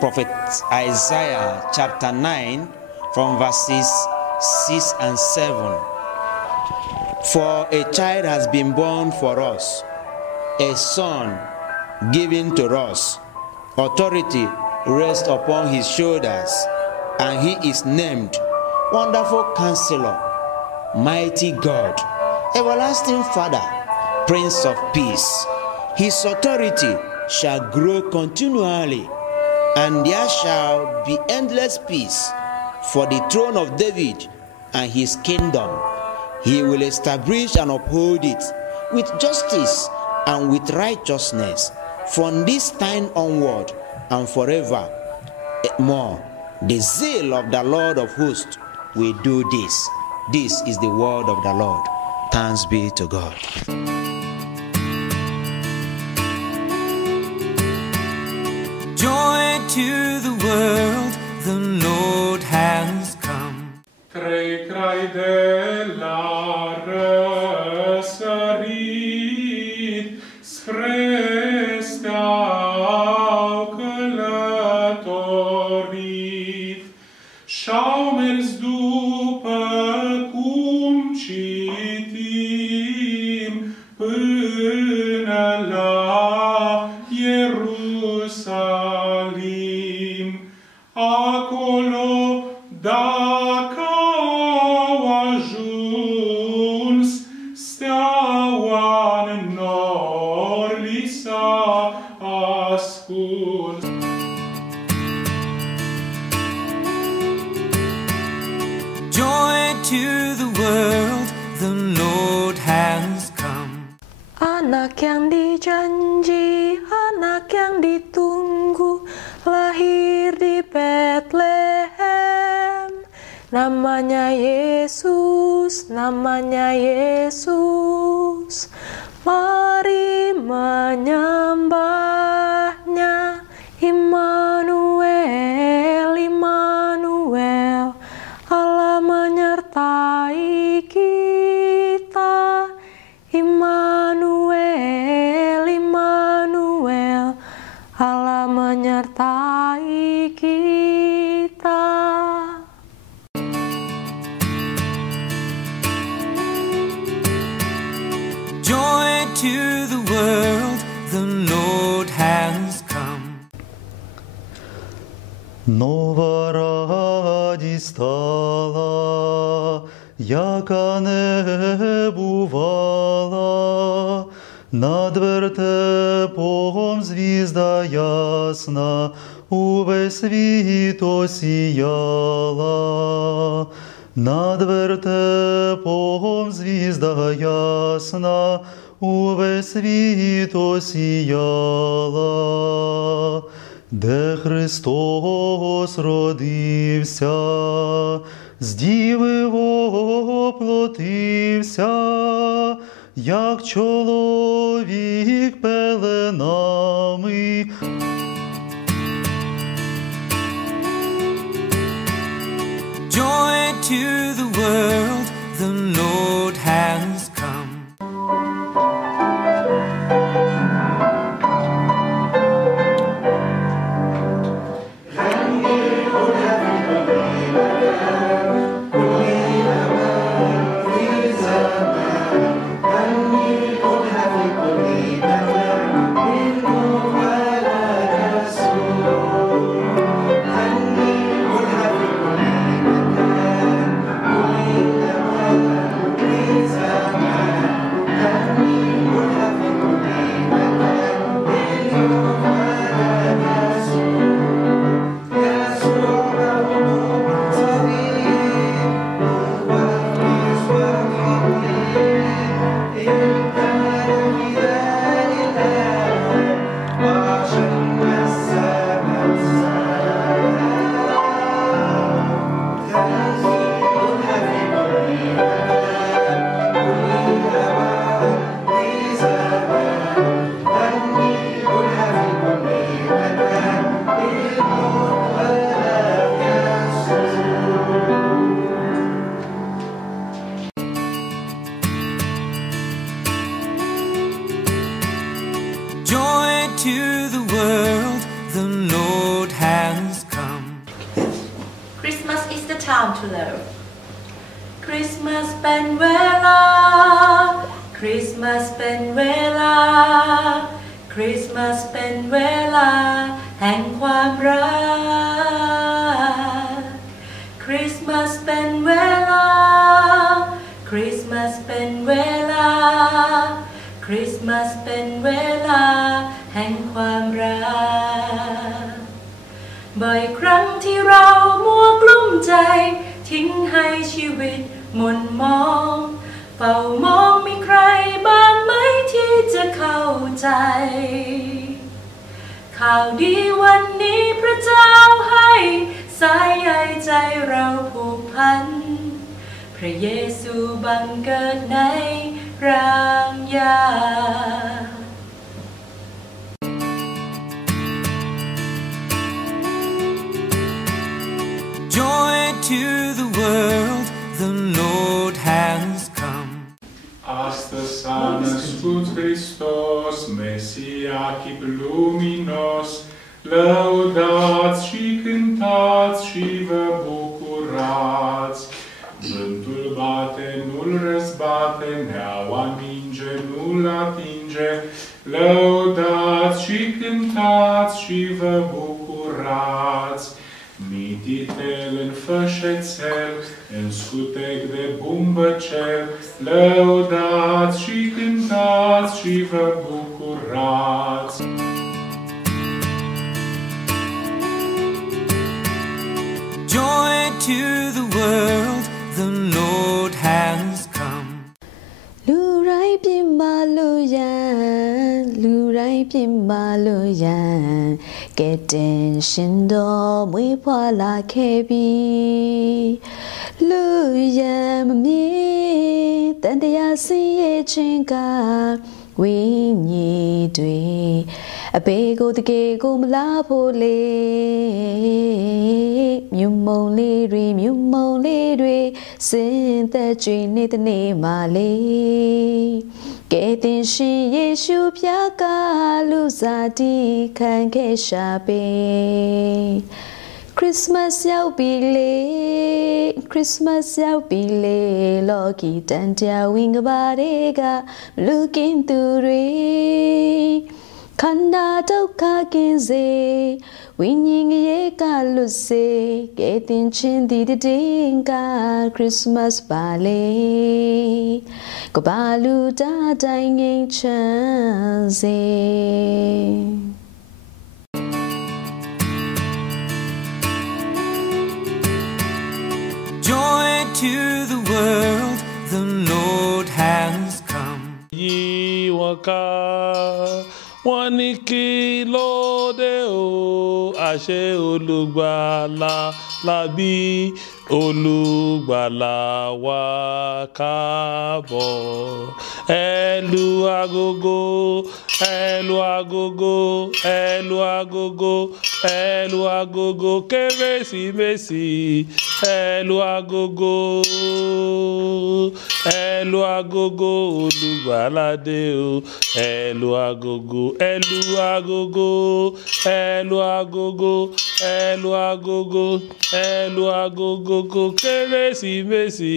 Prophet Isaiah chapter 9 from verses 6 and 7. For a child has been born for us, a son given to us. Authority rests upon his shoulders, and he is named Wonderful Counselor, Mighty God, Everlasting Father, Prince of Peace. His authority shall grow continually, and there shall be endless peace for the throne of David and his kingdom. He will establish and uphold it with justice and with righteousness from this time onward and forever more. The zeal of the Lord of hosts will do this. This is the word of the Lord. Thanks be to God. Joy to the world, the Lord has come. Trei crai de la răsărit spre steau călătorit și-au mers după cum citim până la Ierusalim. Acolo, dacă au ajuns, steaua în nor li s-a ascuns. Joy to the world, the Lord has come. Anak yang dijanji, anak yang ditunggu, lahir di Bethlehem. Namanya Yesus, namanya Yesus. Mari menyembahnya. Immanuel, Immanuel, Allah menyertai kita. Immanuel, Immanuel, Allah menyertai kita. Joy to the world, the Lord has come. Нова радість стала, яка не бувала, над вертепом звізда ясна увесь світ осіяла. Над вертепом звізда ясна увесь світ осіяла. Де Христос родився, з діви воплотився, як чоловік пеленами. Joy to the world, the Lord has come. Christmas is the time to love. Christmas เป็นเวลา Christmas เป็นเวลา Christmas เป็นเวลาแห่งความรัก Christmas เป็นเวลา Christmas เป็นเวลา Christmas เป็นเวลาแห่งความรักบ่อยครั้งที่เรามัวกลุ้มใจทิ้งให้ชีวิตหม่นมองเฝ้ามองมีใครบ้างไหมที่จะเข้าใจข่าวดีวันนี้พระเจ้าให้สายใยใจเราผูกพันพระเยซูบังเกิดในรางยาJoy to the world, the Lord has come. Astăzi s-a născut Hristos, Mesia chip luminos, lăudați și cântați și vă bucurați. Vântul bate, nu-l răzbate, neaua ninge, nu-l atinge, lăudați și cântați și vă bucurați. Mititel în fășețel, în scutec de bumbăcel, lăudați și cântați și vă bucurați. Joy to the world, the Lord has come. လူတိုင်းပြင်မာလို့ရန်လူတိုင်းပြင်မာလို့ရန်ကဲတင်ရှင်တော်မွေးဖွာလာခဲ့ပြီလူရန်မမြင်တန်တရားစင်ရဲ့ချင်းကဝိညာဉ်တွေအပေကိုတကယ်ကိုမလားဖို့လေမြုံမုံလေးတွေစင်သက်ကြွေနေတဲ့နေ့မှလေကဲတင်ရှင်ယေရှုဖျားကလူစားတီခံခဲ့ရှာပေ Christmas ရောက်ပြီလေ Christmas ရောက်ပြီလေလော်ကီတန်တရာဝင်းကပါတွေကမလူကင်းသူတွေခန္ဓာဒုက္ခကင်းစေဝိညာဉ်ရဲ့ကလွတ်စေကဲတင်ချင်းဒီတဲ့က Christmas ပါလေကဘာလူတာတိုင်းငိမ့်ချမ်းစေ Joy to the world, the Lord has come. Yíwọ́ká wọ́n ní kí ló dé o àṣẹ olùgbàlà lábí olùgbàlà wá káàbọ̀ ẹlù agogo ẹlù agogo ẹlù agogo ẹlù agogo kérésìmesì ẹlù agogo olùgbàlà dé o ẹlù agogo ẹlù agogo ẹlù agogo ẹlù agogo ẹlù agogo kérésìmesì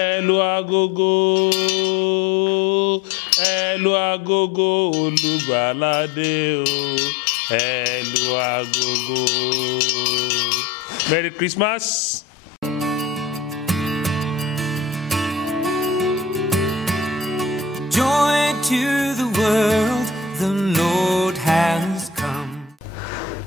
ẹlù agogo olùgbàlà dé o ẹlù agogo. Merry Christmas. Joy to the world, the Lord has come.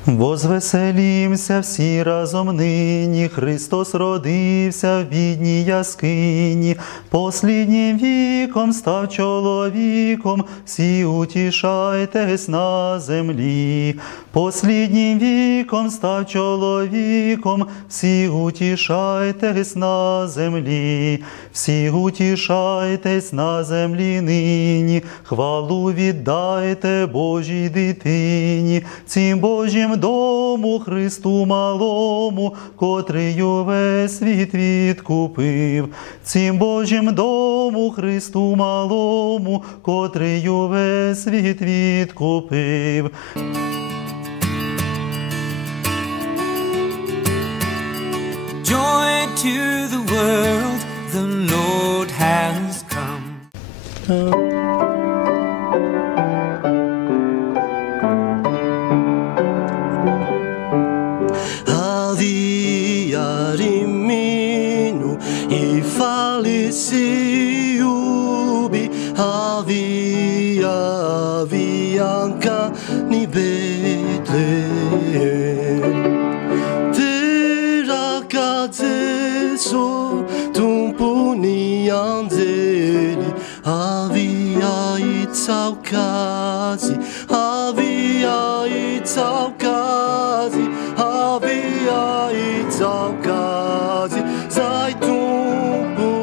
Возвеселімся всі разом нині, Христос родився в бідній яскині, посліднім віком став чоловіком, всі утішайтесь на землі. Посліднім віком став чоловіком, всі утішайтесь на землі. Всі утішайтесь на землі нині, хвалу віддайте Божій дитині, цім Божім дому Христу малому, котрий увесь світ відкупив. Цім Божім дому Христу малому, котрий увесь світ відкупив. to the world, the Lord has come. Havia rimino e faleciubi, havia vianca ni Bethlehem. Terra cadesso tumpuni angeli, havia itzaukazi, havia itzaukazi, havia itzaukazi, zai tumpuna.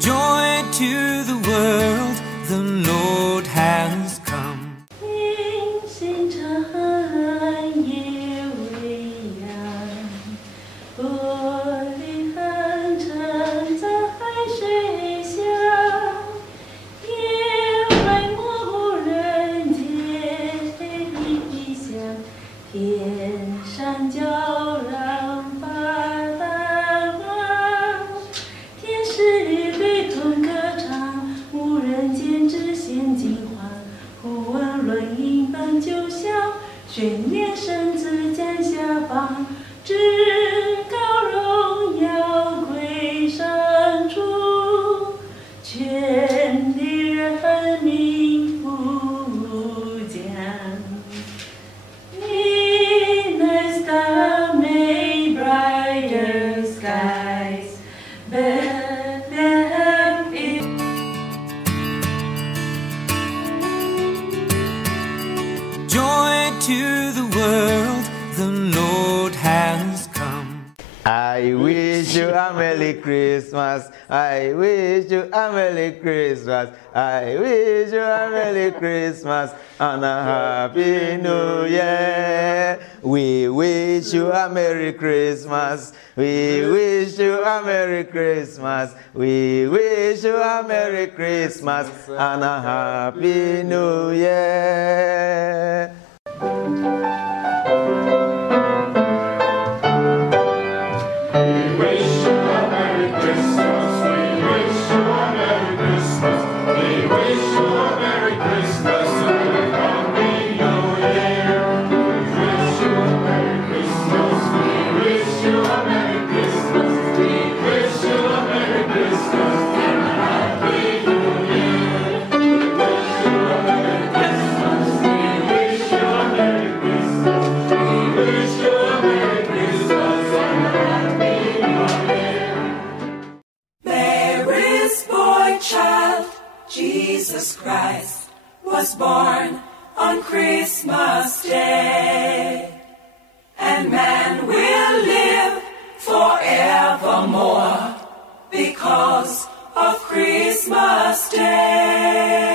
Joy to the world, the Lord has come. 星辰夜未央，玻璃寒城在海水下，夜来模糊人间异象，天上叫嚷把大光，天使与悲痛歌唱，无人间只现惊慌，呼问论音般就像悬念身子降下方，至高荣耀归上主，全地人民呼将。Midnight star made brighter skies, Bethlehem is. Joy to the world, the Lord has come. I wish you a Merry Christmas. I wish you a Merry Christmas. I wish you a Merry Christmas and a Happy New Year. We wish you a Merry Christmas. We wish you a Merry Christmas. We wish you a Merry Christmas and a Happy New Year. Mary's boy child, Jesus Christ, was born on Christmas Day. And man will live forevermore because of Christmas Day.